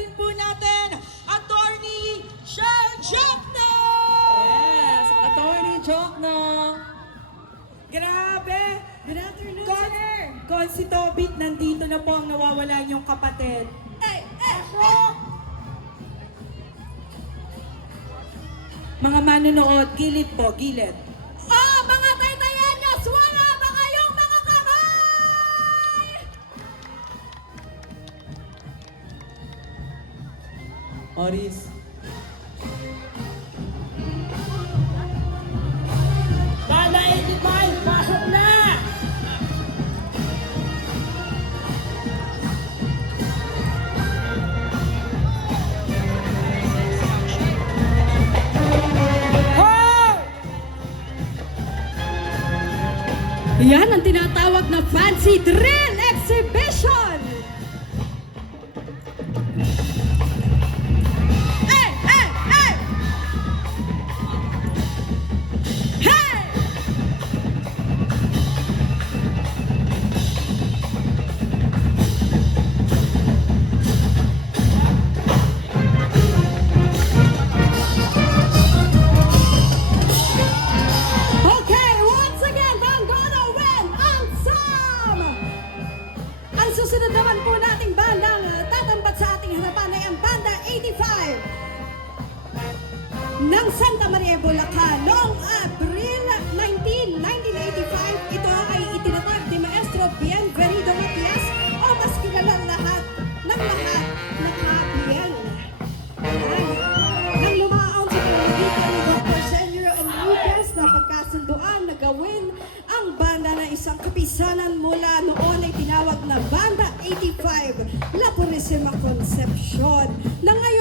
din po natin, Attorney Shell Jokno! Yes, Attorney Jokno. Grabe! Good afternoon, sir! Si Tobit, nandito na po ang nawawala niyong kapatid. Ako! Mga manonood, gilid po, gilid. Oh, mga taytayenyos, wala ba kayong mga kamay? Oris. Bala 85, pasok na! Yan ang tinatawag na Fancy Drill Exhibition! Hey! Hey! Hey! Hey! Okay, once again, I'm gonna win ang Sam! Ang susunod naman po nating bandang tatambat sa ating harapan ay ang Banda 85 ng Santa Maria, Bulacan. Noong Abril 19, 1985, ito ay itinatag ni Maestro Bienvenido Matias o mas kilala lahat ng lahat na Kabiel. Nang lumaon sa pamamagitan ni Dr. Senyor Enriquez na pagkasunduan na gawin ang banda na isang kapisanan mula noon ay tinawag na Banda 85 La Purísima Concepcion na ngayon